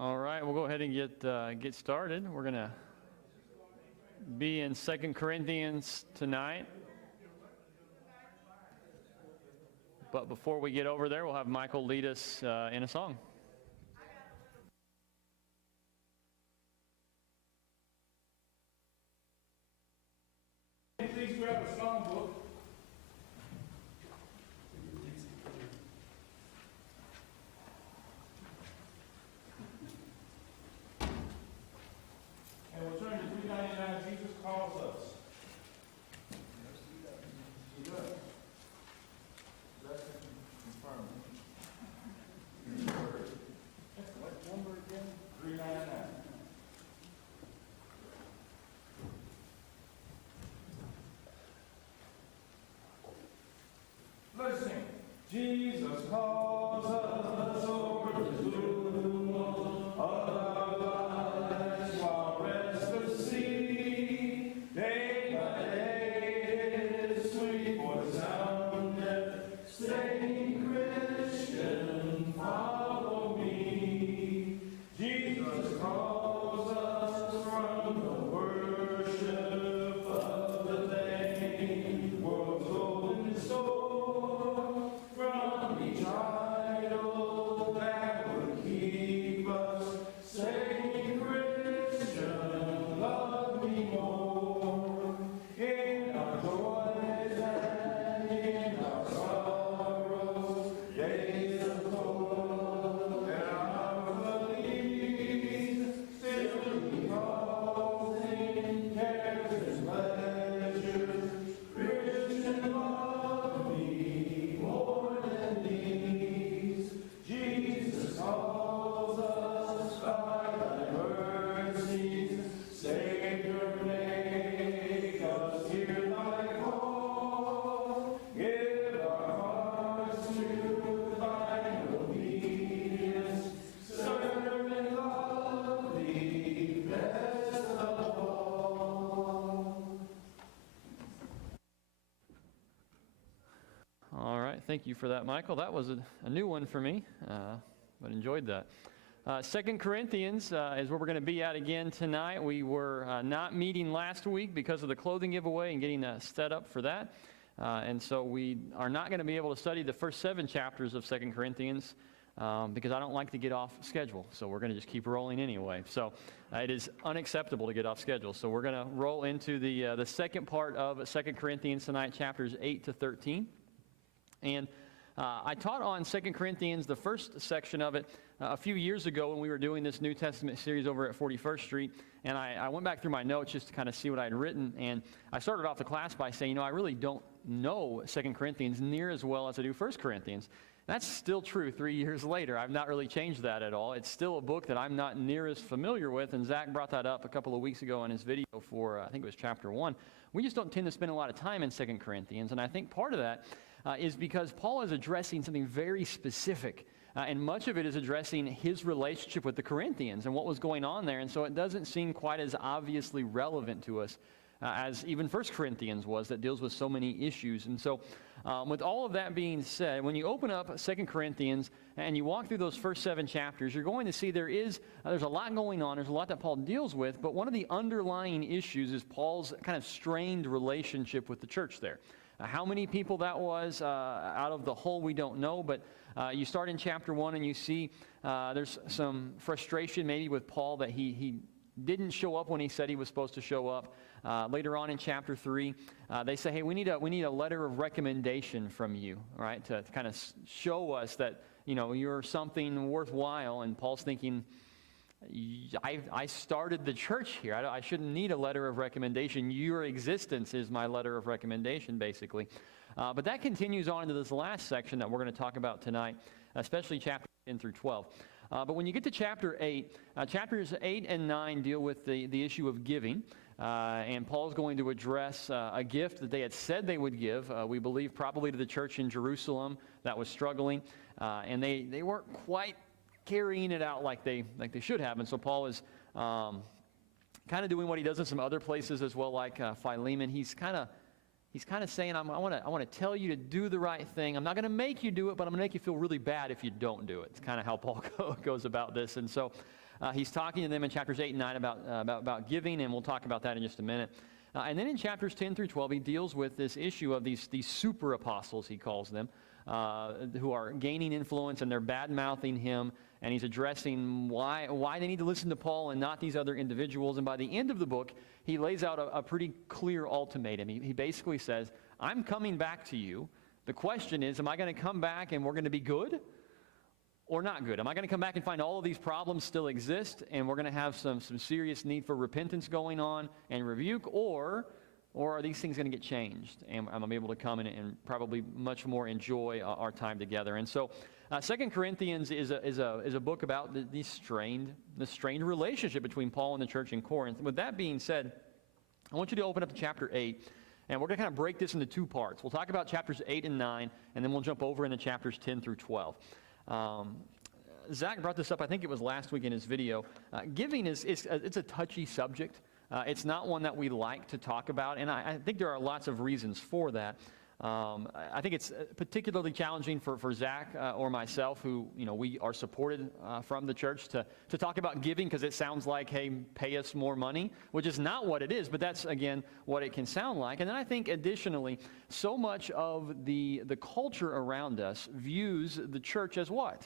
All right, we'll go ahead and get started. We're going to be in 2 Corinthians tonight. But before we get over there, we'll have Michael lead us in a song. Please grab a song book. And we'll turn to 399, Jesus Calls Us. He does. That's confirmed. What number again? 399. Let's sing. Jesus calls us over the gloom of our lives while restless sea. Day by day his sweet voice sounded, saying, Christian, follow me. Jesus calls us from the worship of the vain world's golden soul. From each idol that would keep us saying, Christian, love me more. In our joys and in our sorrows, days of cold and our belief, still he calls in cares and pleasures. Christian, love me more than these. Jesus calls us by thy mercies, Savior, make us hear thy call. Give our hearts to thine obedience, serve and love thee best of all. All right, thank you for that, Michael. That was a new one for me, but enjoyed that. 2 Corinthians is where we're going to be at again tonight. We were not meeting last week because of the clothing giveaway and getting set up for that. And so we are not going to be able to study the first 7 chapters of 2 Corinthians because I don't like to get off schedule. So we're going to just keep rolling anyway. So it is unacceptable to get off schedule. So we're going to roll into the second part of 2 Corinthians tonight, chapters 8 to 13. And I taught on 2 Corinthians, the first section of it, a few years ago when we were doing this New Testament series over at 41st Street. And I went back through my notes just to kind of see what I had written. And I started off the class by saying, I really don't know 2 Corinthians near as well as I do 1 Corinthians. That's still true 3 years later. I've not really changed that at all. It's still a book that I'm not near as familiar with, and Zach brought that up a couple of weeks ago in his video for, I think it was chapter 1. We just don't tend to spend a lot of time in 2 Corinthians, and I think part of that is because Paul is addressing something very specific, and much of it is addressing his relationship with the Corinthians and what was going on there, and so it doesn't seem quite as obviously relevant to us as even 1 Corinthians was, that deals with so many issues. And so with all of that being said, when you open up 2 Corinthians and you walk through those first 7 chapters, you're going to see there's a lot going on. There's a lot that Paul deals with, but one of the underlying issues is Paul's kind of strained relationship with the church there. How many people that was out of the whole, we don't know, but you start in chapter 1 and you see there's some frustration maybe with Paul that he didn't show up when he said he was supposed to show up. Later on in chapter 3, they say, hey, we need a letter of recommendation from you, right, to kind of show us that, you're something worthwhile. And Paul's thinking, I started the church here. I shouldn't need a letter of recommendation. Your existence is my letter of recommendation, basically. But that continues on into this last section that we're going to talk about tonight, especially chapter 10 through 12. But when you get to chapter 8, chapters 8 and 9 deal with the issue of giving. And Paul's going to address a gift that they had said they would give, we believe probably to the church in Jerusalem that was struggling. And they weren't quite carrying it out like they should have. And so Paul is kind of doing what he does in some other places as well, like Philemon. He's kind of saying, I want to tell you to do the right thing. I'm not going to make you do it, but I'm going to make you feel really bad if you don't do it. It's kind of how Paul goes about this. And so He's talking to them in chapters 8 and 9 about giving, and we'll talk about that in just a minute. And then in chapters 10 through 12, he deals with this issue of these super apostles, he calls them, who are gaining influence, and they're bad-mouthing him, and he's addressing why they need to listen to Paul and not these other individuals. And by the end of the book, he lays out a pretty clear ultimatum. He basically says, I'm coming back to you. The question is, am I going to come back and we're going to be good or not good? Am I going to come back and find all of these problems still exist and we're going to have some serious need for repentance going on and rebuke, or are these things going to get changed? And I'm going to be able to come in and probably much more enjoy our time together. And so 2 Corinthians is a book about the strained relationship between Paul and the church in Corinth. With that being said, I want you to open up to chapter 8. And we're going to kind of break this into two parts. We'll talk about chapters 8 and 9, and then we'll jump over into chapters 10 through 12. Zach brought this up, I think it was last week in his video. Giving it's a touchy subject. It's not one that we like to talk about, and I think there are lots of reasons for that. I think it's particularly challenging for Zach or myself, who we are supported from the church, to talk about giving, because it sounds like, hey, pay us more money, which is not what it is, but that's, again, what it can sound like. And then I think, additionally, so much of the culture around us views the church as what?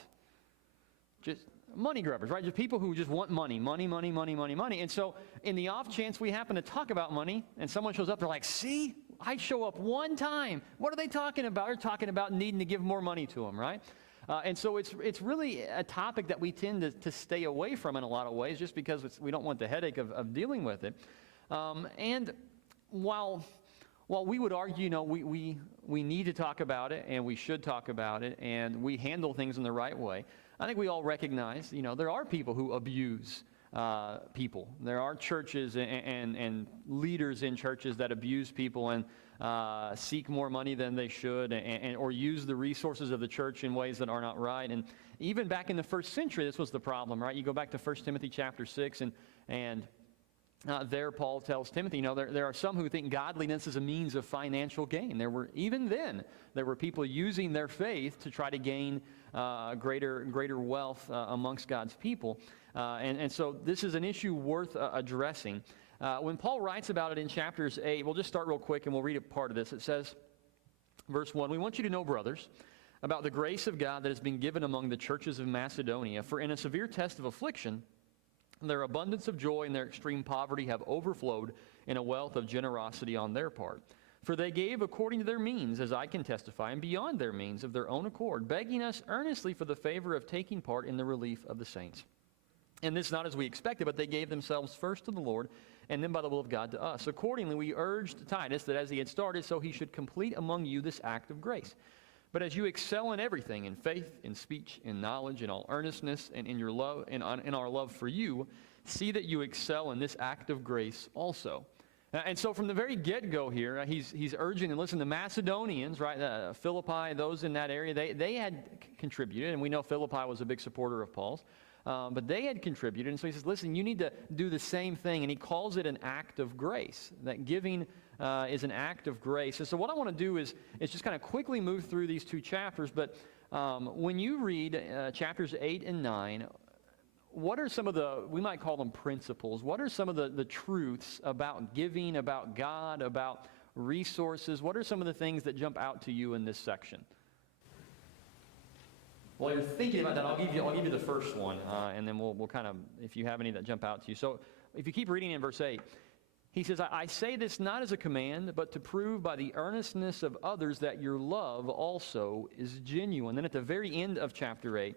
Just money grubbers, right? Just people who just want money. And so in the off chance we happen to talk about money and someone shows up, they're like, see, I show up one time. What are they talking about? They're talking about needing to give more money to them, right? And so it's really a topic that we tend to stay away from in a lot of ways, just because we don't want the headache of dealing with it. And while we would argue, we need to talk about it and we should talk about it and we handle things in the right way, I think we all recognize, there are people who abuse people. There are churches and leaders in churches that abuse people and seek more money than they should, or use the resources of the church in ways that are not right. And even back in the first century, this was the problem, right? You go back to 1 Timothy chapter 6, and there Paul tells Timothy, there are some who think godliness is a means of financial gain. Even then, there were people using their faith to try to gain greater wealth amongst God's people. And so this is an issue worth addressing. When Paul writes about it in chapters 8, we'll just start real quick and we'll read a part of this. It says, verse 1, "We want you to know, brothers, about the grace of God that has been given among the churches of Macedonia. For in a severe test of affliction, their abundance of joy and their extreme poverty have overflowed in a wealth of generosity on their part. For they gave according to their means, as I can testify, and beyond their means of their own accord, begging us earnestly for the favor of taking part in the relief of the saints. And this not as we expected, but they gave themselves first to the Lord, and then by the will of God to us. Accordingly, we urged Titus that as he had started, so he should complete among you this act of grace. But as you excel in everything, in faith, in speech, in knowledge, in all earnestness, and in your love, in our love for you, see that you excel in this act of grace also." And so from the very get-go here, he's urging, and listen, the Macedonians, right, Philippi, those in that area, they had contributed, and we know Philippi was a big supporter of Paul's, but they had contributed, and so he says, listen, you need to do the same thing, and he calls it an act of grace, that giving is an act of grace. And so what I want to do is just kind of quickly move through these two chapters, but when you read chapters 8 and 9, what are some of we might call them principles, what are some of the truths about giving, about God, about resources? What are some of the things that jump out to you in this section? While you're thinking about that, I'll give you the first one, and then we'll kind of, if you have any that jump out to you. So if you keep reading in verse 8, he says, I say this not as a command, but to prove by the earnestness of others that your love also is genuine. Then at the very end of chapter 8,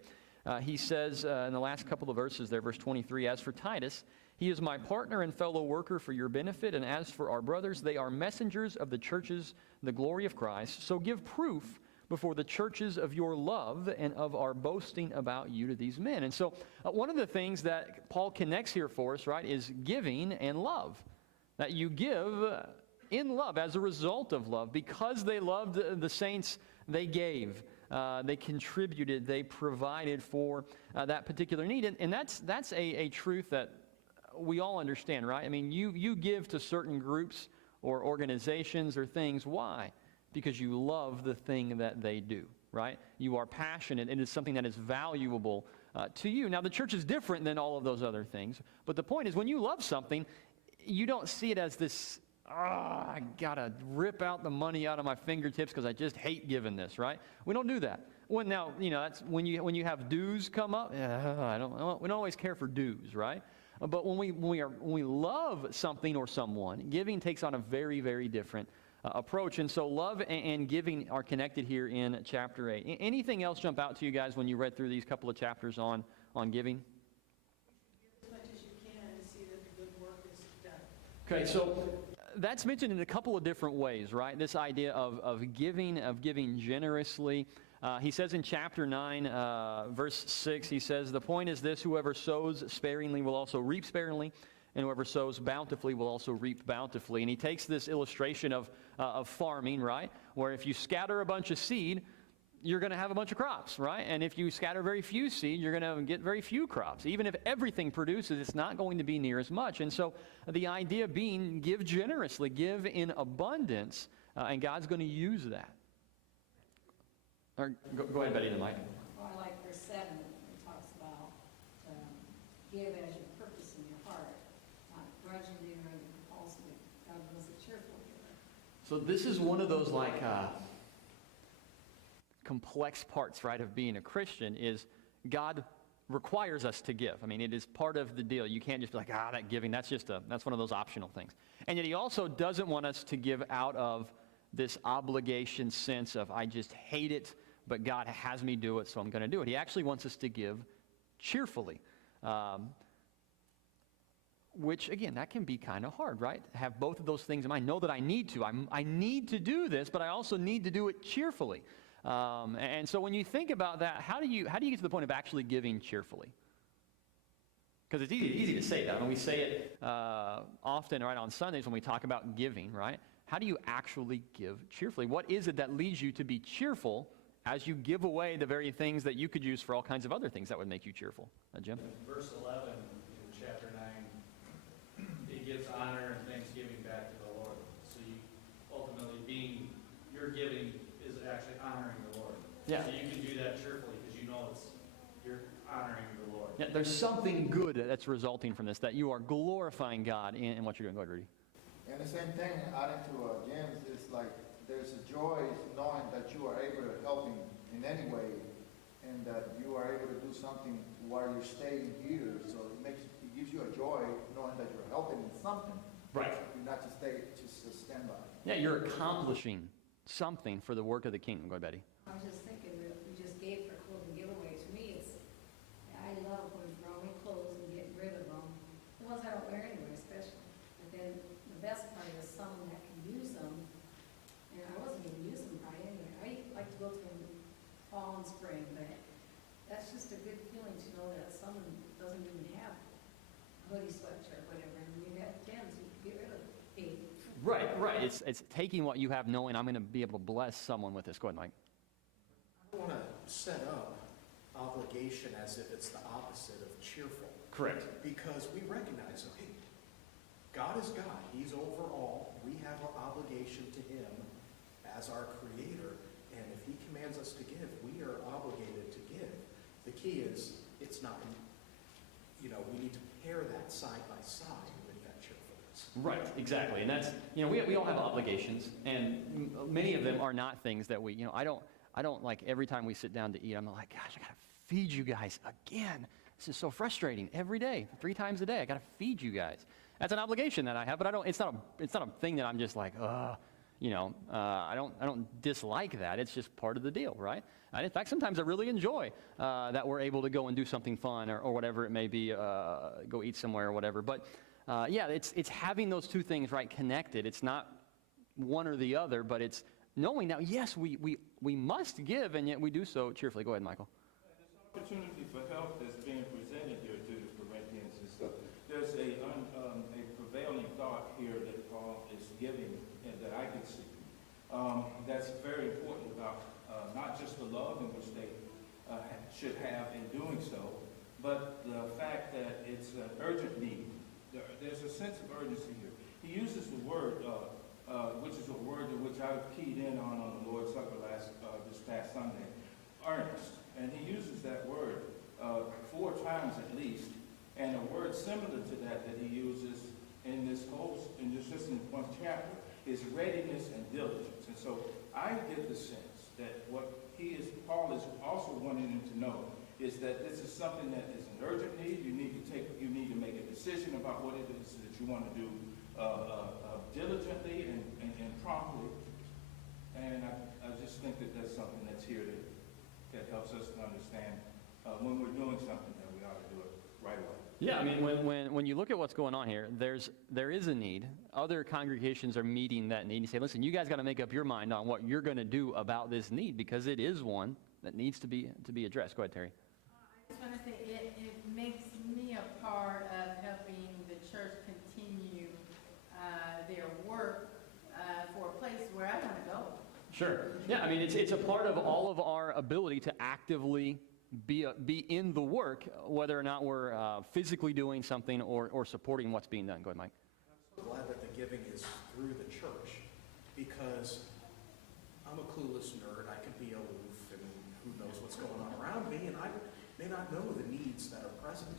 he says in the last couple of verses there, verse 23, "As for Titus, he is my partner and fellow worker for your benefit, and as for our brothers, they are messengers of the churches, the glory of Christ. So give proof before the churches of your love and of our boasting about you to these men." And so one of the things that Paul connects here for us, right, is giving and love. That you give in love, as a result of love. Because they loved the saints, they gave. They contributed. They provided for that particular need. And that's a truth that we all understand, right? I mean, you give to certain groups or organizations or things. Why? Because you love the thing that they do, right? You are passionate. It is something that is valuable to you. Now, the church is different than all of those other things. But the point is, when you love something, you don't see it as this, I got to rip out the money out of my fingertips because I just hate giving this, right? We don't do that. Well, now, that's when you have dues come up, we don't always care for dues, right? But when we love something or someone, giving takes on a very, very different approach. And so love and giving are connected here in chapter 8. Anything else jump out to you guys when you read through these couple of chapters on giving? As much as you can and see that the good work is done. Okay, so that's mentioned in a couple of different ways, right? This idea of giving generously. He says in chapter 9, verse 6, he says, "The point is this, whoever sows sparingly will also reap sparingly, and whoever sows bountifully will also reap bountifully." And he takes this illustration of farming, right? Where if you scatter a bunch of seed, you're going to have a bunch of crops, right? And if you scatter very few seed, you're going to get very few crops. Even if everything produces, it's not going to be near as much. And so the idea being, give generously, give in abundance, and God's going to use that. Or, go ahead, Betty, the mic. Well, I like verse 7, it talks about give as your purpose in your heart, not grudgingly or compulsively. God was a cheerful giver. So this is one of those complex parts, right, of being a Christian is God requires us to give. I mean, it is part of the deal. You can't just be like, that giving, that's one of those optional things. And yet he also doesn't want us to give out of this obligation sense of, I just hate it, but God has me do it, so I'm going to do it. He actually wants us to give cheerfully, which, again, that can be kind of hard, right? Have both of those things in mind. Know that I need to. I need to do this, but I also need to do it cheerfully. And so when you think about that, how do you get to the point of actually giving cheerfully? Because it's easy to say that. When we say it often, right, on Sundays when we talk about giving, right? How do you actually give cheerfully? What is it that leads you to be cheerful as you give away the very things that you could use for all kinds of other things that would make you cheerful? Jim? Verse 11 in chapter 9, it gives honor and thanksgiving back to the Lord. So you ultimately your giving is actually honoring the Lord. Yeah. So you can do that cheerfully because you know you're honoring the Lord. Yeah, there's something good that's resulting from this, that you are glorifying God in what you're doing. Go ahead, Rudy. And the same thing, adding to James, is like there's a joy knowing that you are able to help him in any way, and that you are able to do something while you're staying here. So it gives you a joy knowing that you're helping in something. Right. You're not just stand by. Yeah, you're accomplishing something for the work of the kingdom. Go ahead, Betty. I was just thinking that we just gave for clothing giveaway. To me, I love when throwing clothes and getting rid of them. The ones I don't wear anyway, especially. But then the best part is someone that can use them. And I wasn't even using them right anyway. I like to go through them fall and spring, but that's just a good feeling to know that someone doesn't even have a hoodie, sweatshirt, whatever, and you have 10, so you can get rid of 8. Right. It's taking what you have, knowing I'm going to be able to bless someone with this. Go ahead, Mike. I want to set up obligation as if it's the opposite of cheerful. Correct. Because we recognize, okay, God is God. He's over all. We have an obligation to him as our creator. And if he commands us to give, we are obligated to give. The key is, it's not, we need to pair that side by side with that cheerfulness. Right, exactly. And that's, we all have obligations, and many of them are not things that I don't like every time we sit down to eat, I'm like, gosh, I got to feed you guys again. This is so frustrating. Every day, 3 times a day, I got to feed you guys. That's an obligation that I have, but it's not a thing that I'm just like, I don't dislike that. It's just part of the deal, right? And in fact, sometimes I really enjoy that we're able to go and do something fun or whatever it may be, go eat somewhere or whatever. But it's having those two things right connected. It's not one or the other, but it's knowing that yes, we must give, and yet we do so cheerfully. Go ahead, Michael. This opportunity for help that's being presented here to the Corinthians is there's a prevailing thought here that Paul is giving and that I can see. That's very important about not just the love in which they should have in doing so, but the fact that it's an urgent need. There's a sense of urgency here. He uses the word, which is a word which I keyed in on the Lord's Supper this past Sunday, earnest. And he uses that word 4 times at least. And a word similar to that he uses in this just in one chapter is readiness and diligence. And so I get the sense that what Paul is also wanting him to know is that this is something that is an urgent need. You need to make a decision about what it is that you want to do diligently and promptly. And I just think that that's something that's here that helps us to understand when we're doing something that we ought to do it right away. Yeah, I mean, when you look at what's going on here, there is a need. Other congregations are meeting that need. You say, listen, you guys got to make up your mind on what you're going to do about this need, because it is one that needs to be addressed. Go ahead, Terry. I just want to say it makes me a part of helping the church continue their work for a place where I want to go. Sure. Yeah, I mean, it's a part of all of our ability to actively be in the work, whether or not we're physically doing something or supporting what's being done. Go ahead, Mike. I'm so glad that the giving is through the church, because I'm a clueless nerd. I could be aloof, and who knows what's going on around me, and I may not know the needs that are present.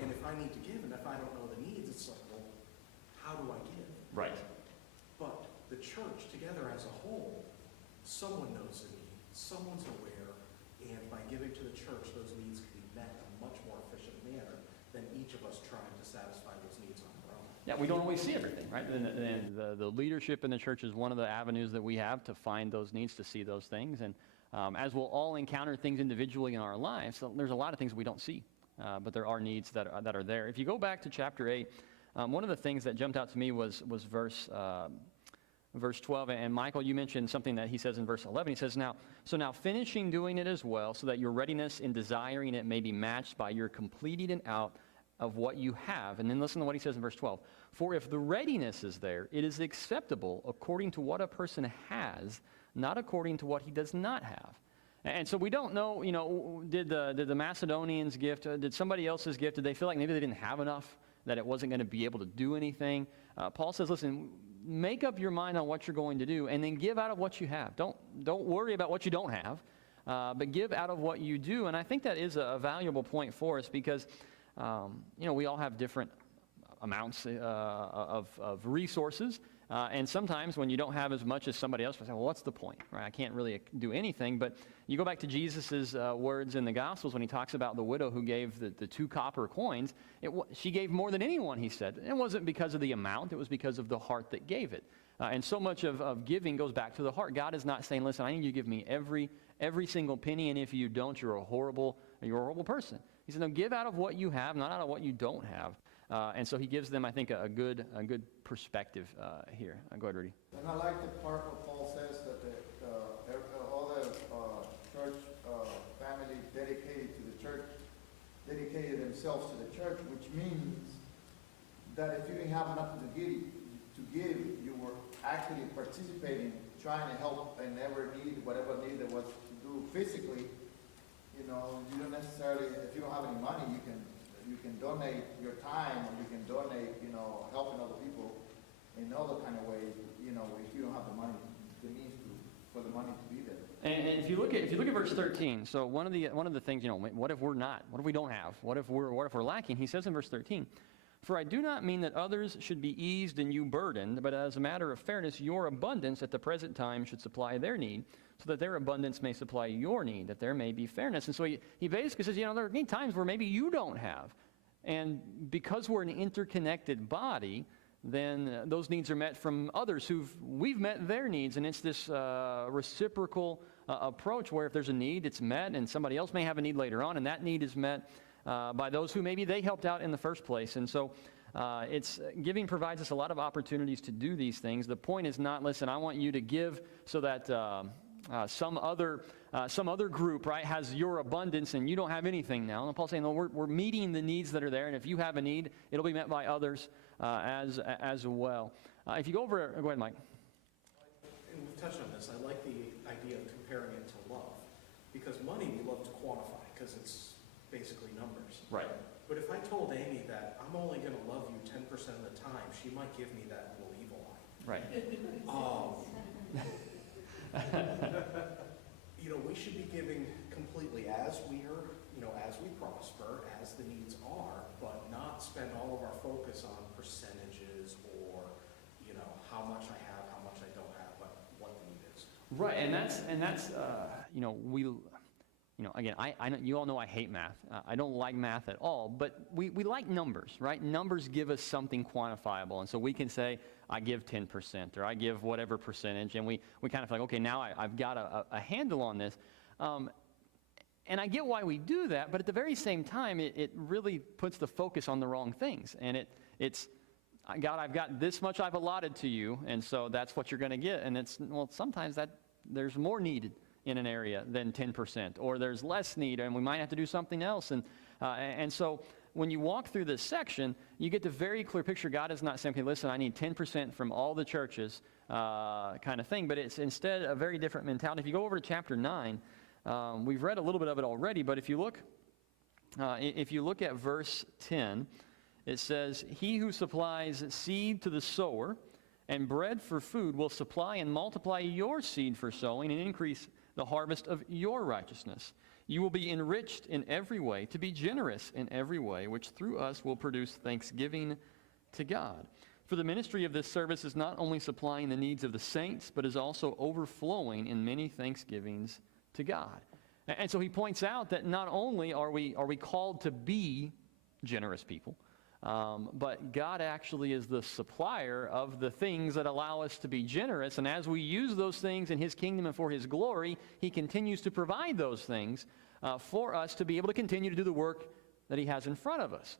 And if I need to give, and if I don't know the needs, it's like, well, how do I give? Right. But the church, together as a whole, someone knows the need, someone's aware, and by giving to the church, those needs can be met in a much more efficient manner than each of us trying to satisfy those needs on our own. Yeah, we don't always see everything, right? And the leadership in the church is one of the avenues that we have to find those needs, to see those things. And as we'll all encounter things individually in our lives, so there's a lot of things we don't see, but there are needs that are there. If you go back to chapter 8, one of the things that jumped out to me was verse 12, and Michael, you mentioned something that he says in verse 11. He says, now finishing doing it as well, so that your readiness in desiring it may be matched by your completing it out of what you have. And then listen to what he says in verse 12. For if the readiness is there, it is acceptable according to what a person has, not according to what he does not have. And so we don't know, did the Macedonians' gift, did somebody else's gift, did they feel like maybe they didn't have enough, that it wasn't going to be able to do anything? Paul says, listen, make up your mind on what you're going to do, and then give out of what you have. Don't worry about what you don't have, but give out of what you do. And I think that is a valuable point for us, because we all have different amounts of resources, and sometimes when you don't have as much as somebody else, we say, well, what's the point, right? I can't really do anything. But you go back to Jesus' words in the Gospels when he talks about the widow who gave the 2 copper coins. She gave more than anyone, he said. It wasn't because of the amount, it was because of the heart that gave it. And so much of giving goes back to the heart. God is not saying, listen, I need you to give me every single penny, and if you don't, you're a horrible person. He said, no, give out of what you have, not out of what you don't have. And so he gives them, I think, a good perspective here. Go ahead, Rudy. And I like the part where Paul says that all the church family dedicated to the church, dedicated themselves to the church, which means that if you didn't have enough to give, you were actually participating, trying to help in whatever need there was to do physically. You don't necessarily, if you don't have any money, you can donate your time, or you can donate, helping other people in other kind of ways, if you don't have the money, the means for the money to be there. And if you look at verse 13, so one of the things, what if we're not? What if we don't have? What if we're lacking? He says in verse 13, for I do not mean that others should be eased and you burdened, but as a matter of fairness, your abundance at the present time should supply their need, so that their abundance may supply your need, that there may be fairness. And so he basically says, there are times where maybe you don't have. And because we're an interconnected body, then those needs are met from others we've met their needs. And it's this reciprocal approach where if there's a need, it's met, and somebody else may have a need later on, and that need is met by those who maybe they helped out in the first place. And so giving provides us a lot of opportunities to do these things. The point is not, listen, I want you to give so that some other group, right, has your abundance and you don't have anything now. And Paul's saying, no, we're meeting the needs that are there, and if you have a need, it'll be met by others as well. If you go ahead, Mike. And we've touched on this. I like the idea of comparing it to love, because money we love to quantify because it's basically numbers. Right. But if I told Amy that I'm only going to love you 10% of the time, she might give me that little evil eye. Right. We should be giving completely as we are, as we prosper, as the needs are, but not spend all of our focus on percentages or, how much I have, how much I don't have, but what the need is. Right, and that's again, I know, you all know I hate math. I don't like math at all, but we like numbers, right? Numbers give us something quantifiable, and so we can say, I give 10%, or I give whatever percentage, and we kind of feel like, okay, now I've got a handle on this. And I get why we do that, but at the very same time, it really puts the focus on the wrong things. And it's, God, I've got this much I've allotted to you, and so that's what you're going to get. And sometimes there's more needed in an area than 10%, or there's less need, and we might have to do something else. And so when you walk through this section, you get the very clear picture. God is not saying, okay, listen, I need 10% from all the churches kind of thing, but it's instead a very different mentality. If you go over to chapter 9, we've read a little bit of it already, but if you look at verse 10, it says, "He who supplies seed to the sower and bread for food will supply and multiply your seed for sowing and increase the harvest of your righteousness. You will be enriched in every way, to be generous in every way, which through us will produce thanksgiving to God. For the ministry of this service is not only supplying the needs of the saints, but is also overflowing in many thanksgivings to God." And so he points out that not only are we called to be generous people, but God actually is the supplier of the things that allow us to be generous. And as we use those things in his kingdom and for his glory, he continues to provide those things for us to be able to continue to do the work that he has in front of us.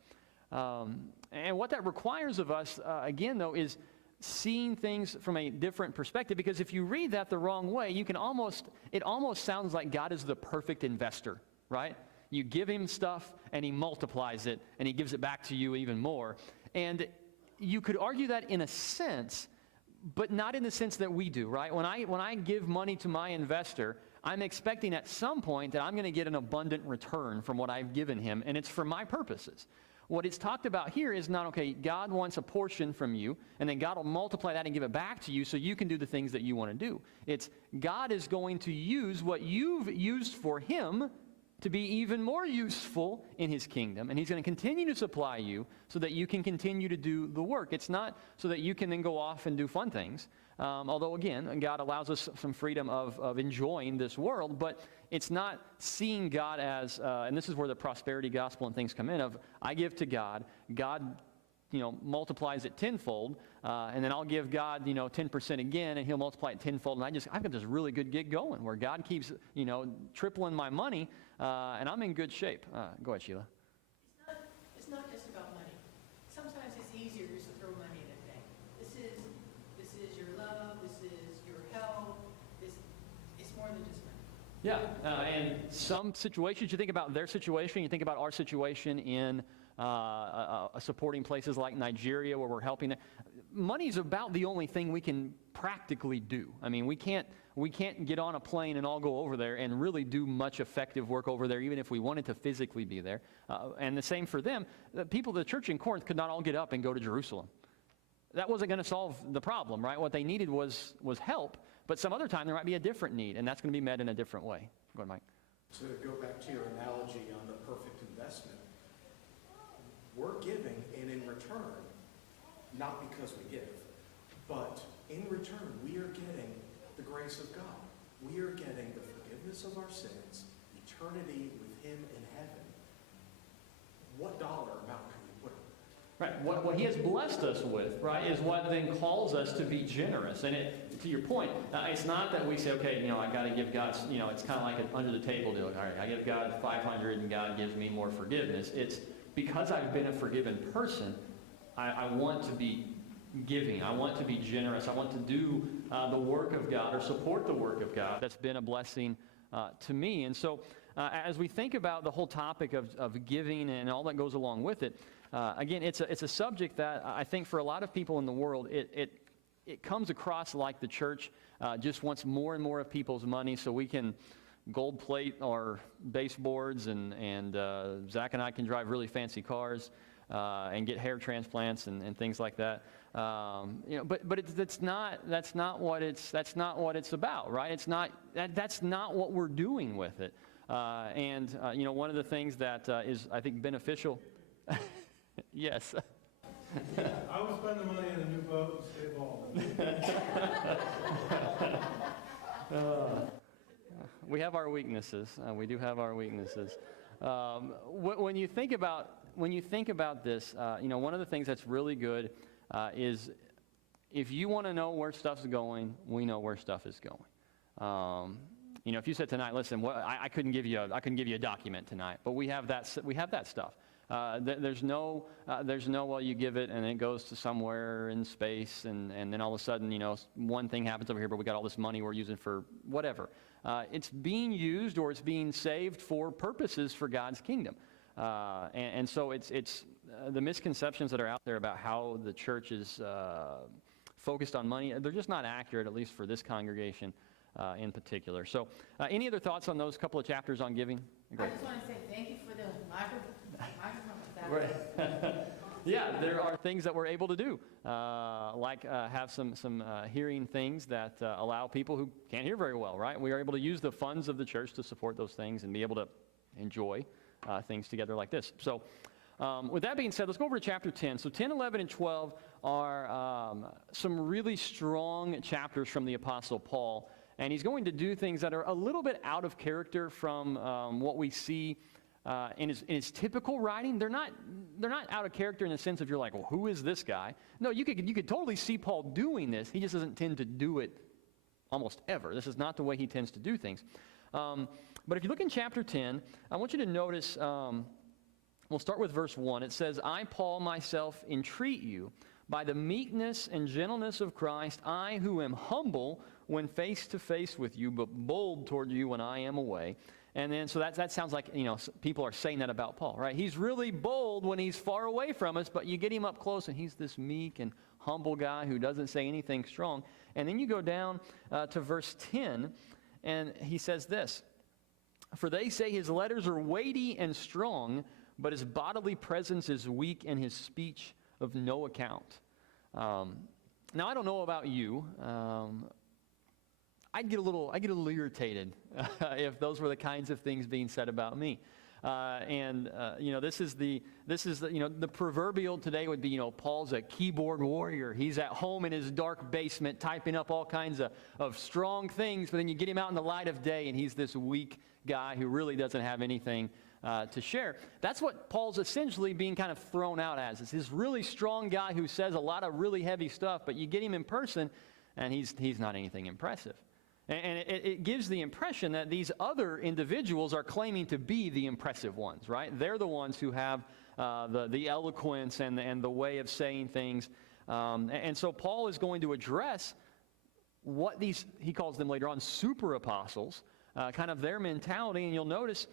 And what that requires of us, again, though, is seeing things from a different perspective. Because if you read that the wrong way, it almost sounds like God is the perfect investor, right? You give him stuff, and he multiplies it, and he gives it back to you even more. And you could argue that in a sense, but not in the sense that we do, right? When I give money to my investor, I'm expecting at some point that I'm going to get an abundant return from what I've given him, and it's for my purposes. What it's talked about here is not, okay, God wants a portion from you, and then God will multiply that and give it back to you so you can do the things that you want to do. It's God is going to use what you've used for him to be even more useful in his kingdom, and he's going to continue to supply you so that you can continue to do the work. It's not so that you can then go off and do fun things, although again, God allows us some freedom of enjoying this world, but it's not seeing God as, and this is where the prosperity gospel and things come in, of I give to God, God multiplies it tenfold, and then I'll give God, 10% again, and he'll multiply it tenfold, and I've got this really good gig going where God keeps, tripling my money, and I'm in good shape. Go ahead, Sheila. It's not just about money. Sometimes it's easier just to throw money in a thing. This is your love, this is your health, it's more than just money. Yeah, and some situations, you think about their situation, you think about our situation in supporting places like Nigeria where we're helping. Money's about the only thing we can practically do. I mean, we can't get on a plane and all go over there and really do much effective work over there, even if we wanted to physically be there. And the same for them. The people, the church in Corinth could not all get up and go to Jerusalem. That wasn't going to solve the problem, right? What they needed was help, but some other time there might be a different need, and that's going to be met in a different way. Go ahead, Mike. To go back to your analogy on the perfect investment, we're giving, and in return, not because we give, but in return, we are getting the grace of God. We are getting the forgiveness of our sins, eternity with him in heaven. What dollar amount can we put on that? Right. What he has blessed us with, right, is what then calls us to be generous. And to your point, it's not that we say, okay, I got to give God, it's kind of like an under the table deal. All right, I give God 500 and God gives me more forgiveness. It's because I've been a forgiven person, I want to be giving. I want to be generous. I want to do the work of God or support the work of God. That's been a blessing to me. And so as we think about the whole topic of giving and all that goes along with it, again, it's a subject that I think for a lot of people in the world, it comes across like the church just wants more and more of people's money so we can gold plate our baseboards and Zach and I can drive really fancy cars and get hair transplants and things like that. But that's not what it's about, right? It's not that's not what we're doing with it. One of the things that is, I think, beneficial. Yes. I would spend the money on a new boat and stay bald. We have our weaknesses. We do have our weaknesses. When you think about this, one of the things that's really good is if you want to know where stuff's going, we know where stuff is going. If you said tonight, listen, I couldn't give you a document tonight, but we have that stuff. There's no, well, you give it and it goes to somewhere in space, and then all of a sudden, one thing happens over here, but we got all this money we're using for whatever. It's being used or it's being saved for purposes for God's kingdom. So it's the misconceptions that are out there about how the church is focused on money, they're just not accurate, at least for this congregation in particular. So any other thoughts on those couple of chapters on giving? I just want to say thank you for the microphone. Yeah, there are things that we're able to do, like have some hearing things that allow people who can't hear very well, right? We are able to use the funds of the church to support those things and be able to enjoy things together like this. So with that being said, let's go over to chapter 10. So 10, 11, and 12 are some really strong chapters from the Apostle Paul, and he's going to do things that are a little bit out of character from what we see in his typical writing. They're not out of character in the sense of you're like, well, who is this guy? No, you could totally see Paul doing this. He just doesn't tend to do it almost ever. This is not the way he tends to do things. But if you look in chapter 10, I want you to notice, we'll start with verse 1. It says, I, Paul, myself, entreat you, by the meekness and gentleness of Christ, I who am humble when face to face with you, but bold toward you when I am away. And then, so that sounds like, people are saying that about Paul, right? He's really bold when he's far away from us, but you get him up close and he's this meek and humble guy who doesn't say anything strong. And then you go down to verse 10, and he says this, for they say his letters are weighty and strong, but his bodily presence is weak and his speech of no account. Now, I don't know about you. I'd get a little irritated if those were the kinds of things being said about me. This is the proverbial today would be, Paul's a keyboard warrior. He's at home in his dark basement typing up all kinds of strong things, but then you get him out in the light of day and he's this weak guy who really doesn't have anything to share. That's what Paul's essentially being kind of thrown out as. It's this really strong guy who says a lot of really heavy stuff, but you get him in person and he's not anything impressive. And it gives the impression that these other individuals are claiming to be the impressive ones, right? They're the ones who have the eloquence and the way of saying things. And so Paul is going to address what he calls them later on, super apostles, kind of their mentality. And you'll notice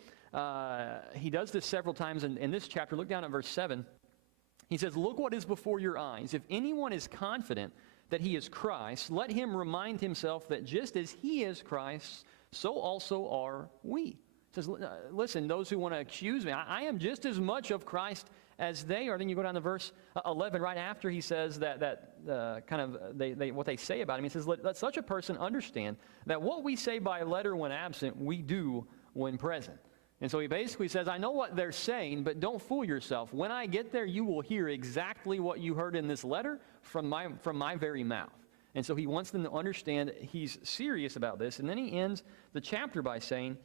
he does this several times in this chapter. Look down at verse 7. He says, look what is before your eyes. If anyone is confident that he is Christ, let him remind himself that just as he is Christ, so also are we. He says, listen, those who want to accuse me, I am just as much of Christ as they are. Then you go down to verse 11, right after he says that what they say about him. He says, let such a person understand that what we say by letter when absent, we do when present. And so he basically says, I know what they're saying, but don't fool yourself. When I get there, you will hear exactly what you heard in this letter from my very mouth. And so he wants them to understand that he's serious about this. And then he ends the chapter by saying,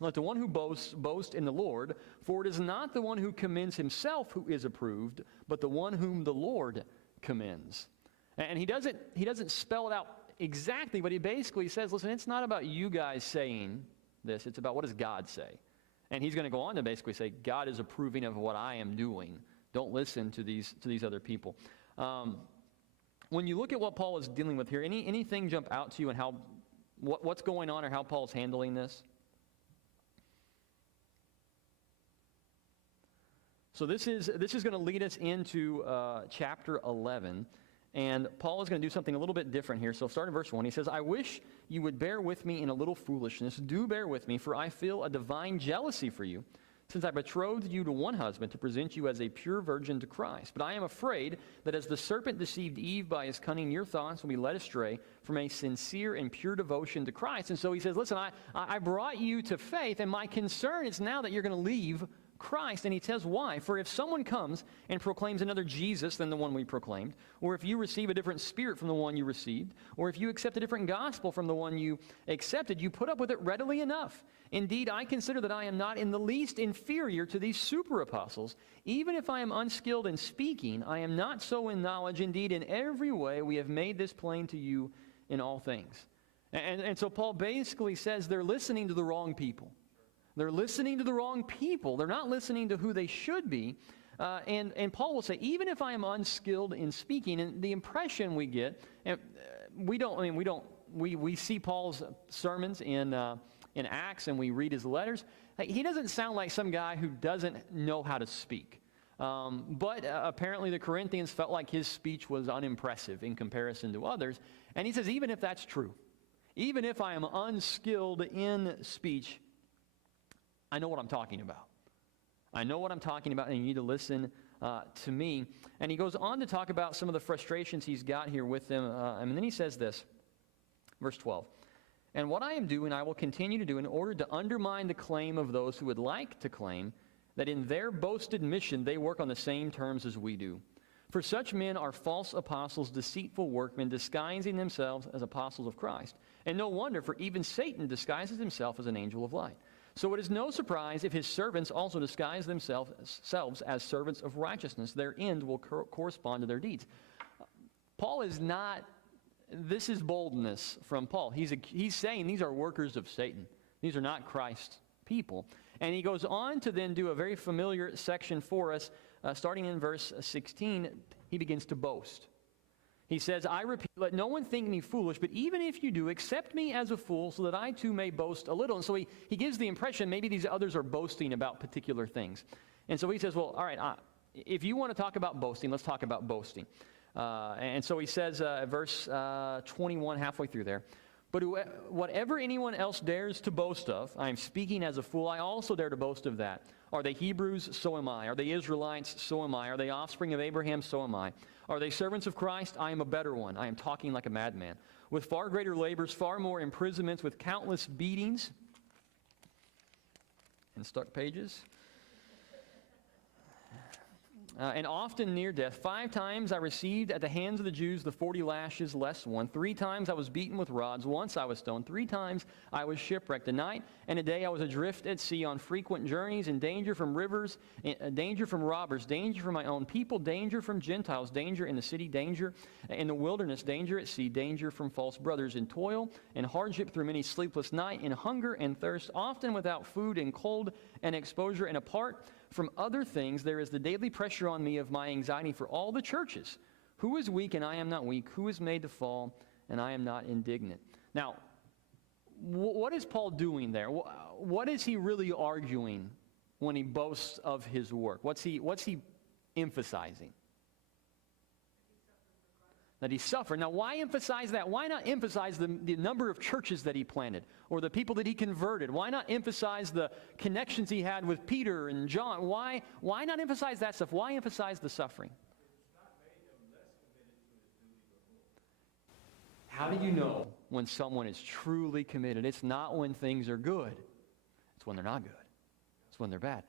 let the one who boasts, boast in the Lord, for it is not the one who commends himself who is approved, but the one whom the Lord commends. And he doesn't spell it out exactly, but he basically says, listen, it's not about you guys saying this, it's about what does God say. And he's going to go on to basically say, God is approving of what I am doing. Don't listen to these other people. When you look at what Paul is dealing with here, anything jump out to you and what's going on or how Paul's handling this? So this is going to lead us into chapter 11. And Paul is going to do something a little bit different here. So start in verse 1. He says, I wish you would bear with me in a little foolishness. Do bear with me, for I feel a divine jealousy for you, since I betrothed you to one husband to present you as a pure virgin to Christ. But I am afraid that as the serpent deceived Eve by his cunning, your thoughts will be led astray from a sincere and pure devotion to Christ. And so he says, listen, I brought you to faith, and my concern is now that you're going to leave Christ. And he says why. For if someone comes and proclaims another Jesus than the one we proclaimed, or if you receive a different spirit from the one you received, or if you accept a different gospel from the one you accepted, you put up with it readily enough. Indeed, I consider that I am not in the least inferior to these super apostles. Even if I am unskilled in speaking, I am not so in knowledge. Indeed, in every way we have made this plain to you in all things. And so Paul basically says they're listening to the wrong people. They're listening to the wrong people. They're not listening to who they should be. And Paul will say, even if I am unskilled in speaking, and the impression we get, and we see Paul's sermons in Acts, and we read his letters. He doesn't sound like some guy who doesn't know how to speak. But apparently the Corinthians felt like his speech was unimpressive in comparison to others. And he says, even if that's true, even if I am unskilled in speech, I know what I'm talking about. I know what I'm talking about, and you need to listen to me. And he goes on to talk about some of the frustrations he's got here with them. And then he says this, verse 12. And what I am doing, I will continue to do in order to undermine the claim of those who would like to claim that in their boasted mission they work on the same terms as we do. For such men are false apostles, deceitful workmen, disguising themselves as apostles of Christ. And no wonder, for even Satan disguises himself as an angel of light. So it is no surprise if his servants also disguise themselves as servants of righteousness. Their end will correspond to their deeds. Paul is not, this is boldness from Paul. He's saying these are workers of Satan. These are not Christ's people. And he goes on to then do a very familiar section for us. Starting in verse 16, he begins to boast. He says, I repeat, let no one think me foolish, but even if you do, accept me as a fool so that I too may boast a little. And so he gives the impression maybe these others are boasting about particular things. And so he says, well, all right, if you want to talk about boasting, let's talk about boasting. And so he says, verse 21, halfway through there, but whatever anyone else dares to boast of, I am speaking as a fool, I also dare to boast of that. Are they Hebrews? So am I. Are they Israelites? So am I. Are they offspring of Abraham? So am I. Are they servants of Christ? I am a better one. I am talking like a madman. With far greater labors, far more imprisonments, with countless beatings. And stuck pages. And often near death. 5 times I received at the hands of the Jews the 40 lashes less one. 3 times I was beaten with rods. Once I was stoned. 3 times I was shipwrecked. A night and a day I was adrift at sea on frequent journeys, in danger from rivers, danger from robbers, danger from my own people, danger from Gentiles, danger in the city, danger in the wilderness, danger at sea, danger from false brothers, in toil and hardship through many sleepless nights, in hunger and thirst, often without food, in cold and exposure, and apart from other things, there is the daily pressure on me of my anxiety for all the churches. Who is weak and I am not weak? Who is made to fall and I am not indignant? Now, what is Paul doing there? What is he really arguing when he boasts of his work? What's he emphasizing? That he suffered. Now, why emphasize that? Why not emphasize the number of churches that he planted or the people that he converted? Why not emphasize the connections he had with Peter and John? Why not emphasize that stuff? Why emphasize the suffering? How do you know when someone is truly committed? It's not when things are good. It's when they're not good. It's when they're bad.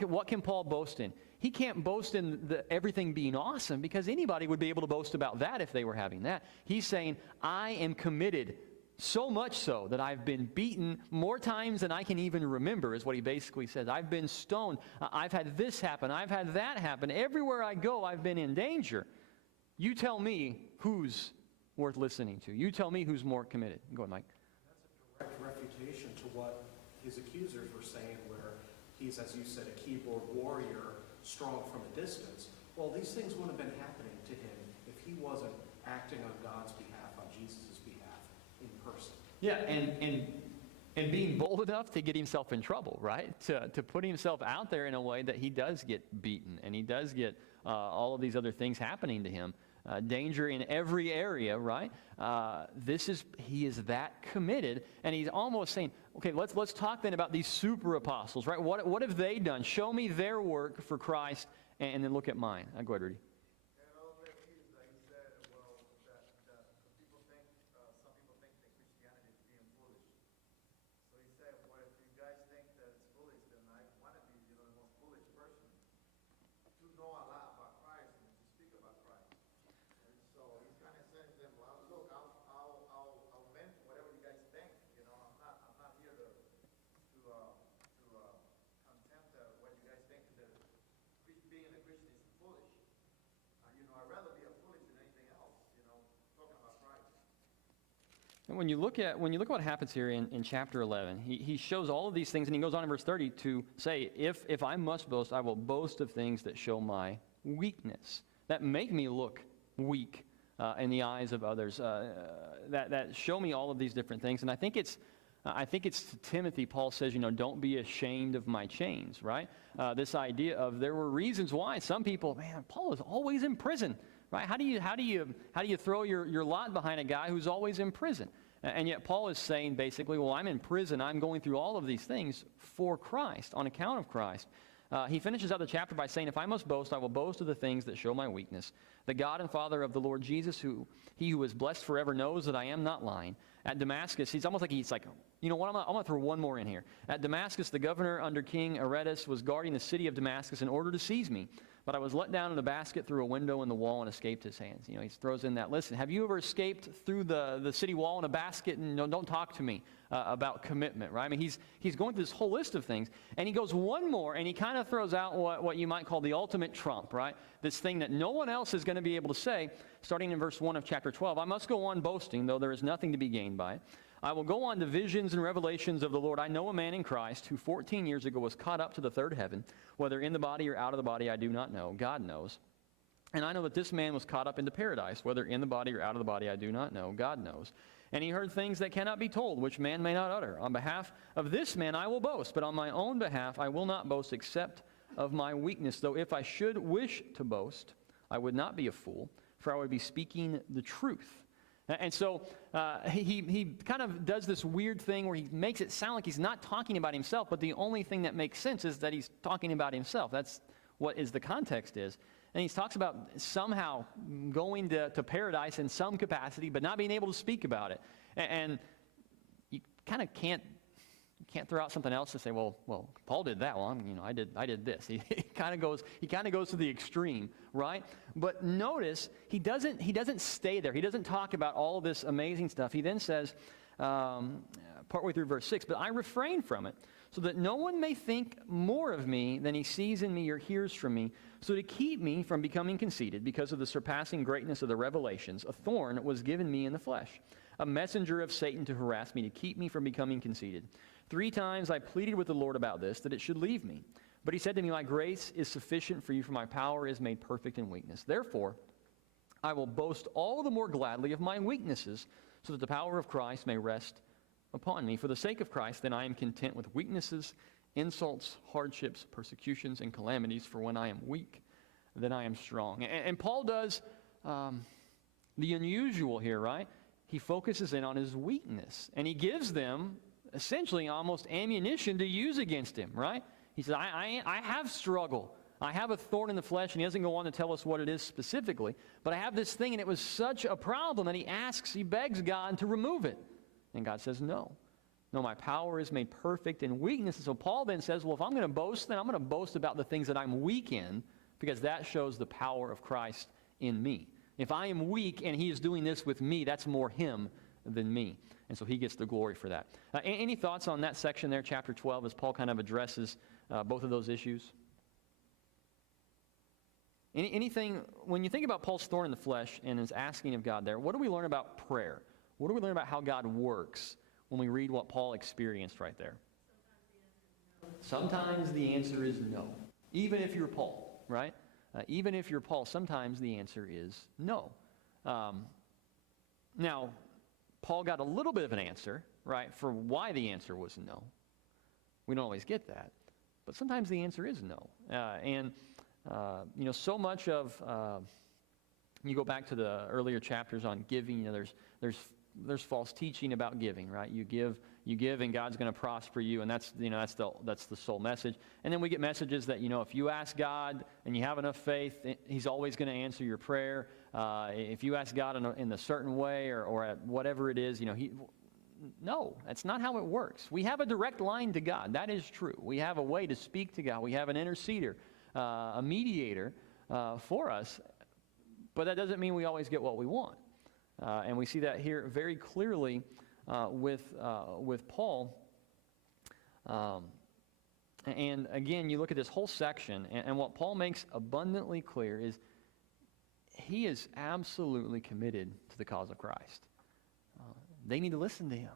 What can Paul boast in? He can't boast in everything being awesome, because anybody would be able to boast about that if they were having that. He's saying, I am committed, so much so that I've been beaten more times than I can even remember, is what he basically says. I've been stoned. I've had this happen. I've had that happen. Everywhere I go, I've been in danger. You tell me who's worth listening to. You tell me who's more committed. Go ahead, Mike. That's a direct refutation to what his accusers were saying, where he's, as you said, a keyboard warrior, strong from a distance. Well, these things wouldn't have been happening to him if he wasn't acting on God's behalf, on Jesus' behalf, in person. Yeah, and being bold enough to get himself in trouble, right? To put himself out there in a way that he does get beaten, and he does get all of these other things happening to him. Danger in every area, right? He is that committed, and he's almost saying, okay, let's talk then about these super apostles, right? What have they done? Show me their work for Christ, and then look at mine. Go ahead, Rudy. And all that is, like he said, well, that people think, some people think that Christianity is being foolish. So he said, well, if you guys think that it's foolish, then I want to be, the most foolish person to know a lot about Christ and to speak about Christ. And so he's kind of saying to them, well, look, I'll vent whatever you guys think. I'm not here to contempt what you guys think that being a Christian is foolish. I'd rather be a foolish than anything else, talking about Christ. And when you look at what happens here in chapter 11, he shows all of these things, and he goes on in verse 30 to say, if I must boast, I will boast of things that show my weakness, that make me look weak in the eyes of others, that show me all of these different things. And I think it's to Timothy, Paul says, don't be ashamed of my chains, right? This idea of there were reasons why some people, man, Paul is always in prison, right? How do you throw your lot behind a guy who's always in prison? And yet Paul is saying basically, well, I'm in prison. I'm going through all of these things for Christ, on account of Christ. He finishes out the chapter by saying, if I must boast, I will boast of the things that show my weakness. The God and Father of the Lord Jesus, he who is blessed forever, knows that I am not lying. At Damascus, he's almost like, you know what, I'm going to throw one more in here. At Damascus, the governor under King Aretas was guarding the city of Damascus in order to seize me. But I was let down in a basket through a window in the wall and escaped his hands. He throws in that, listen, have you ever escaped through the city wall in a basket and don't talk to me about commitment, right? I mean, he's going through this whole list of things. And he goes one more, and he kind of throws out what you might call the ultimate trump, right? This thing that no one else is going to be able to say, starting in verse 1 of chapter 12. I must go on boasting, though there is nothing to be gained by it. I will go on to visions and revelations of the Lord. I know a man in Christ who 14 years ago was caught up to the third heaven, whether in the body or out of the body, I do not know. God knows. And I know that this man was caught up into paradise, whether in the body or out of the body, I do not know. God knows. And he heard things that cannot be told, which man may not utter. On behalf of this man I will boast, but on my own behalf I will not boast except of my weakness. Though if I should wish to boast, I would not be a fool, for I would be speaking the truth. And so he kind of does this weird thing where he makes it sound like he's not talking about himself, but the only thing that makes sense is that he's talking about himself. That's what the context is. And he talks about somehow going to paradise in some capacity, but not being able to speak about it. And you kind of can't throw out something else to say, well, Paul did that. Well, I did this. He kind of goes to the extreme, right? But notice he doesn't stay there. He doesn't talk about all this amazing stuff. He then says, partway through verse 6, but I refrain from it, so that no one may think more of me than he sees in me or hears from me. So to keep me from becoming conceited, because of the surpassing greatness of the revelations, a thorn was given me in the flesh, a messenger of Satan to harass me, to keep me from becoming conceited. 3 times I pleaded with the Lord about this, that it should leave me. But he said to me, my grace is sufficient for you, for my power is made perfect in weakness. Therefore, I will boast all the more gladly of my weaknesses, so that the power of Christ may rest upon me. For the sake of Christ, then I am content with weaknesses, insults, hardships, persecutions, and calamities. For when I am weak, then I am strong. And Paul does the unusual here, right? He focuses in on his weakness, and he gives them essentially almost ammunition to use against him, right? He says, I have struggle. I have a thorn in the flesh, and he doesn't go on to tell us what it is specifically, but I have this thing, and it was such a problem that he begs God to remove it. And God says, no, my power is made perfect in weakness. And so Paul then says, well, if I'm going to boast, then I'm going to boast about the things that I'm weak in, because that shows the power of Christ in me. If I am weak and he is doing this with me, that's more him than me. And so he gets the glory for that. Any thoughts on that section there, chapter 12, as Paul kind of addresses both of those issues? Anything, when you think about Paul's thorn in the flesh and his asking of God there, what do we learn about prayer? What do we learn about how God works when we read what Paul experienced right there? Sometimes the answer is no. Even if you're Paul, right? Even if you're Paul, sometimes the answer is no. Now, Paul got a little bit of an answer, right, for why the answer was no. We don't always get that. But sometimes the answer is no. So much of, you go back to the earlier chapters on giving, there's false teaching about giving, right? You give you give and God's going to prosper you, and that's the sole message. And then we get messages that, if you ask God and you have enough faith, He's always going to answer your prayer. If you ask God in a certain way or at whatever it is, no, that's not how it works. We have a direct line to God. That is true. We have a way to speak to God. We have an interceder, a mediator for us, but that doesn't mean we always get what we want. And we see that here very clearly with Paul. And again, you look at this whole section, and what Paul makes abundantly clear is he is absolutely committed to the cause of Christ. They need to listen to him.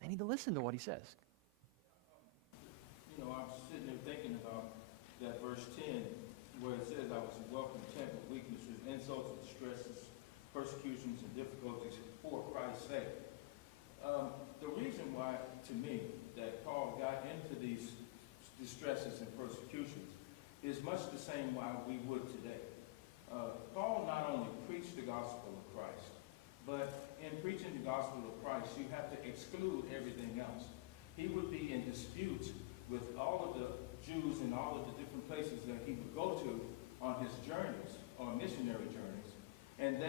They need to listen to what he says. I was sitting there thinking about that verse 10, where it says, I was well content with weaknesses, insults, and distresses, persecutions, and difficulties for Christ's sake. The reason why, to me, that Paul got into these distresses and persecutions is much the same why we would today. Paul not only preached the gospel of Christ, but in preaching the gospel of Christ, you have to exclude everything else. He would be in disputes with all of the Jews and all of the different places that he would go to on his journeys, on missionary journeys. And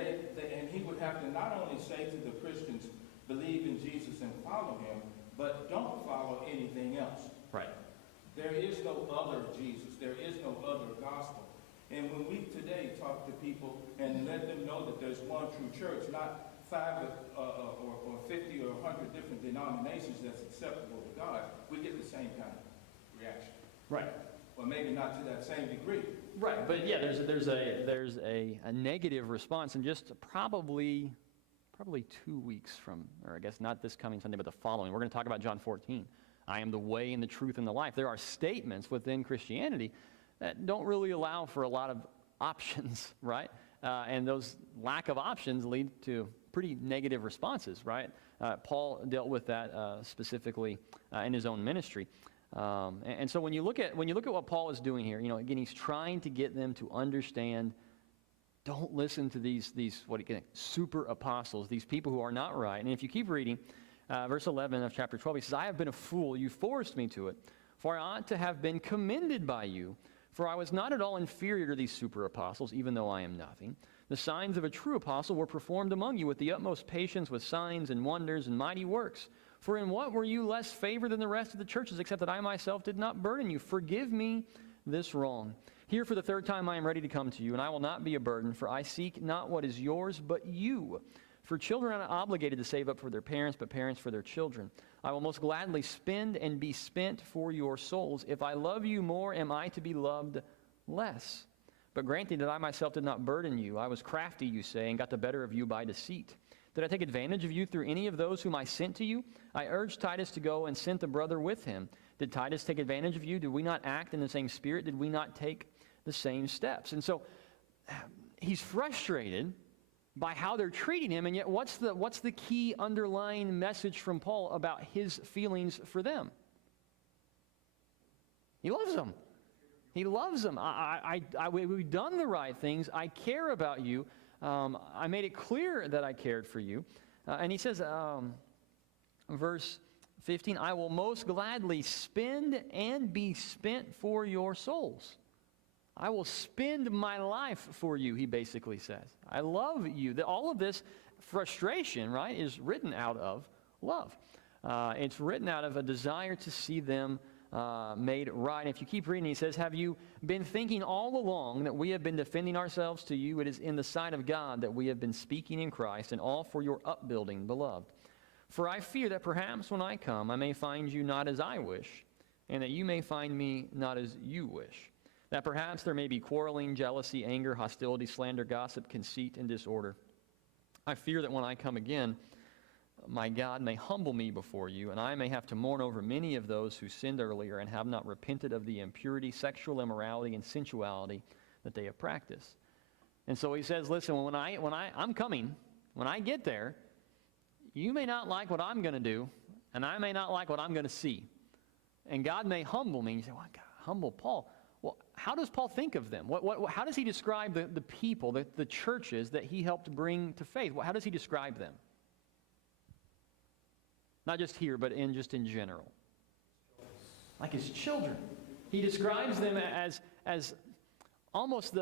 he would have to not only say to the Christians, believe in Jesus and follow him, but don't follow anything else. Right. There is no other Jesus. There is no other gospel. And when we today talk to people and let them know that there's one true church, not 5 or 50 or 100 different denominations that's acceptable to God, we get the same kind of reaction. Right. Or maybe not to that same degree. Right, but yeah, there's a negative response, and just probably 2 weeks from, or I guess not this coming Sunday, but the following, we're going to talk about John 14. I am the way and the truth and the life. There are statements within Christianity that don't really allow for a lot of options, right? And those lack of options lead to pretty negative responses, right? Paul dealt with that specifically in his own ministry. And so when you look at what Paul is doing here, again, he's trying to get them to understand, don't listen to these super apostles, these people who are not right. And if you keep reading, verse 11 of chapter 12, he says, I have been a fool, you forced me to it, for I ought to have been commended by you, for I was not at all inferior to these super apostles, even though I am nothing. The signs of a true apostle were performed among you with the utmost patience, with signs and wonders and mighty works. For in what were you less favored than the rest of the churches, except that I myself did not burden you? Forgive me this wrong. Here for the third time I am ready to come to you, and I will not be a burden, for I seek not what is yours, but you. For children are not obligated to save up for their parents, but parents for their children. I will most gladly spend and be spent for your souls. If I love you more, am I to be loved less? But granting that I myself did not burden you, I was crafty, you say, and got the better of you by deceit. Did I take advantage of you through any of those whom I sent to you? I urged Titus to go and sent a brother with him. Did Titus take advantage of you? Did we not act in the same spirit? Did we not take the same steps? And so he's frustrated by how they're treating him, and yet what's the key underlying message from Paul about his feelings for them? He loves them. He loves them. We've done the right things. I care about you. I made it clear that I cared for you. And he says, verse 15, I will most gladly spend and be spent for your souls. I will spend my life for you, he basically says. I love you. All of this frustration, right, is written out of love. It's written out of a desire to see them made right. And if you keep reading, he says, have you been thinking all along that we have been defending ourselves to you? It is in the sight of God that we have been speaking in Christ, and all for your upbuilding, beloved. For I fear that perhaps when I come, I may find you not as I wish, and that you may find me not as you wish. That perhaps there may be quarreling, jealousy, anger, hostility, slander, gossip, conceit, and disorder. I fear that when I come again, my God may humble me before you, and I may have to mourn over many of those who sinned earlier and have not repented of the impurity, sexual immorality, and sensuality that they have practiced. And so he says, listen, I'm coming, when I get there, you may not like what I'm going to do, and I may not like what I'm going to see. And God may humble me. You say, well, God, humble Paul. Well, how does Paul think of them? How does he describe the people, the churches that he helped bring to faith? How does he describe them? Not just here, but just in general. Like his children. He describes them as almost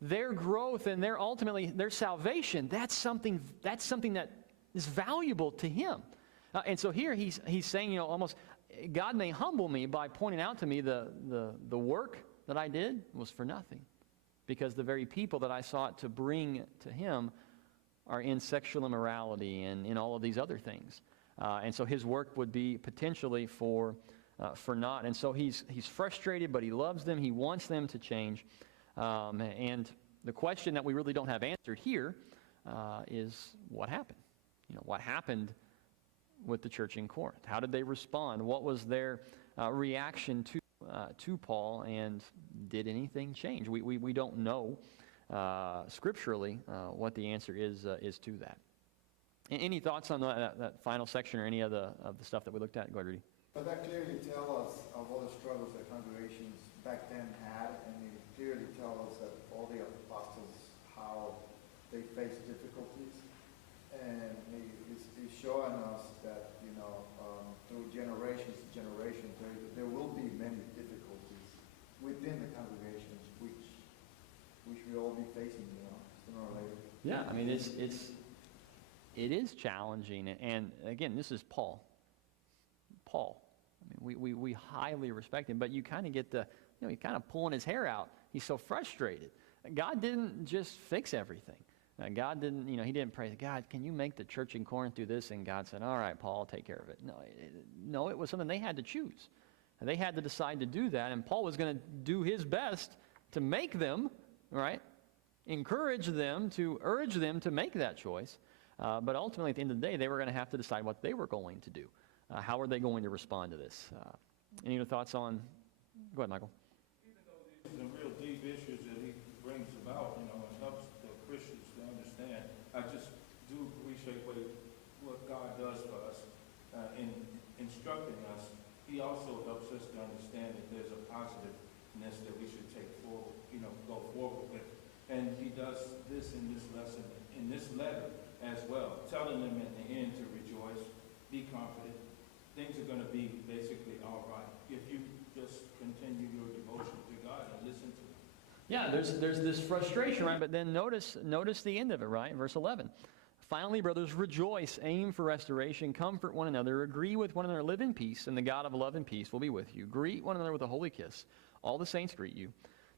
their growth and ultimately their salvation. That's something that is valuable to him. And so here he's saying, almost, God may humble me by pointing out to me the work that I did was for nothing, because the very people that I sought to bring to him are in sexual immorality and in all of these other things. And so his work would be potentially for naught. And so he's frustrated, but he loves them. He wants them to change. And the question that we really don't have answered here is what happened? What happened with the church in Corinth? How did they respond? What was their reaction to Paul? And did anything change? We don't know scripturally what the answer is to that. Any thoughts on that final section or any of the stuff that we looked at? Go ahead, Rudy. But that clearly tells us of all the struggles that congregations back then had, and it clearly tells us that all the apostles, how they faced difficulties. And it's showing us that, through generations to generations, there will be many difficulties within the congregations, which we all be facing, sooner or later. Yeah, I mean, it is challenging. And again, this is Paul. I mean, we highly respect him, but you kind of get he's kind of pulling his hair out. He's so frustrated. God didn't just fix everything. God didn't, he didn't pray, God, can you make the church in Corinth do this? And God said, all right, Paul, I'll take care of it. No, it was something they had to choose. And they had to decide to do that, and Paul was going to do his best to make them, right, encourage them, to urge them to make that choice. But ultimately, at the end of the day, they were going to have to decide what they were going to do. How are they going to respond to this? Any other thoughts on? Go ahead, Michael. Even though these are real deep issues that he brings about, and helps the Christians to understand, I just do appreciate what God does for us in instructing us. He also helps us to understand that there's a positiveness that we should take forward, go forward with. And he does this in this lesson, in this letter as well, telling them at the end to rejoice, be confident. Things are going to be basically all right if you just continue your devotion to God and listen to him. Yeah, there's this frustration, right? But then notice the end of it, right? Verse 11. Finally, brothers, rejoice, aim for restoration, comfort one another, agree with one another, live in peace, and the God of love and peace will be with you. Greet one another with a holy kiss. All the saints greet you.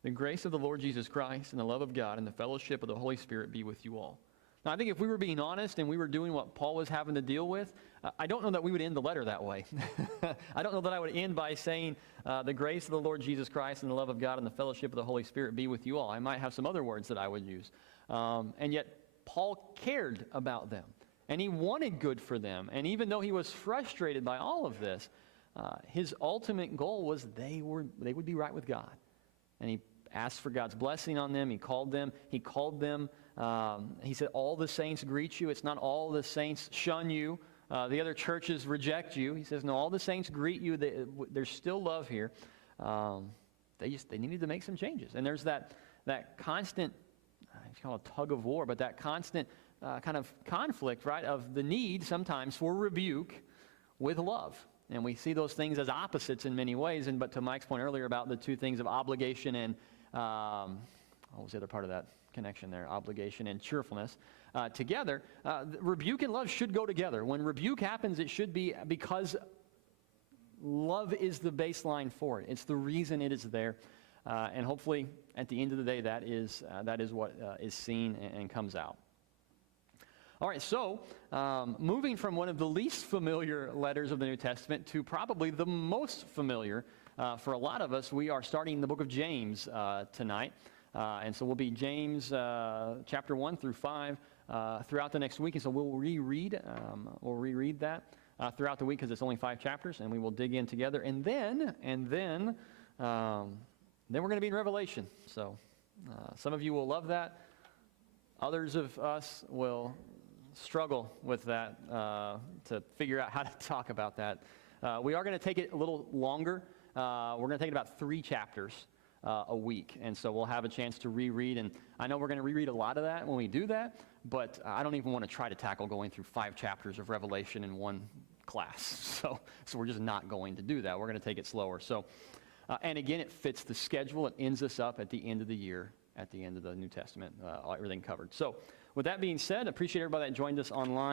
The grace of the Lord Jesus Christ and the love of God and the fellowship of the Holy Spirit be with you all. Now, I think if we were being honest and we were doing what Paul was having to deal with, I don't know that we would end the letter that way. I don't know that I would end by saying, the grace of the Lord Jesus Christ and the love of God and the fellowship of the Holy Spirit be with you all. I might have some other words that I would use. And yet, Paul cared about them, and he wanted good for them. And even though he was frustrated by all of this, his ultimate goal was they would be right with God. And he asked for God's blessing on them. He called them. He said, all the saints greet you. It's not all the saints shun you. The other churches reject you. He says, no, all the saints greet you. There's still love here. They needed to make some changes. And there's that constant, it's called a tug of war, but that constant kind of conflict, right, of the need sometimes for rebuke with love. And we see those things as opposites in many ways. But to Mike's point earlier about the two things of obligation and, what was the other part of that connection there? Obligation and cheerfulness. Together, rebuke and love should go together. When rebuke happens, it should be because love is the baseline for it. It's the reason it is there. And hopefully, at the end of the day, that is what is seen and comes out. All right, so moving from one of the least familiar letters of the New Testament to probably the most familiar for a lot of us, we are starting the book of James tonight. And so we'll be James chapter 1 through 5 throughout the next week. And so we'll reread that throughout the week because it's only 5 chapters, and we will dig in together. And then we're going to be in Revelation. So some of you will love that. Others of us will struggle with that to figure out how to talk about that. We are going to take it a little longer. We're going to take about 3 chapters a week, and so we'll have a chance to reread. And I know we're going to reread a lot of that when we do that, but I don't even want to try to tackle going through 5 chapters of Revelation in one class. So we're just not going to do that. We're going to take it slower. So, and again, it fits the schedule. It ends us up at the end of the year, at the end of the New Testament, everything covered. So with that being said, I appreciate everybody that joined us online.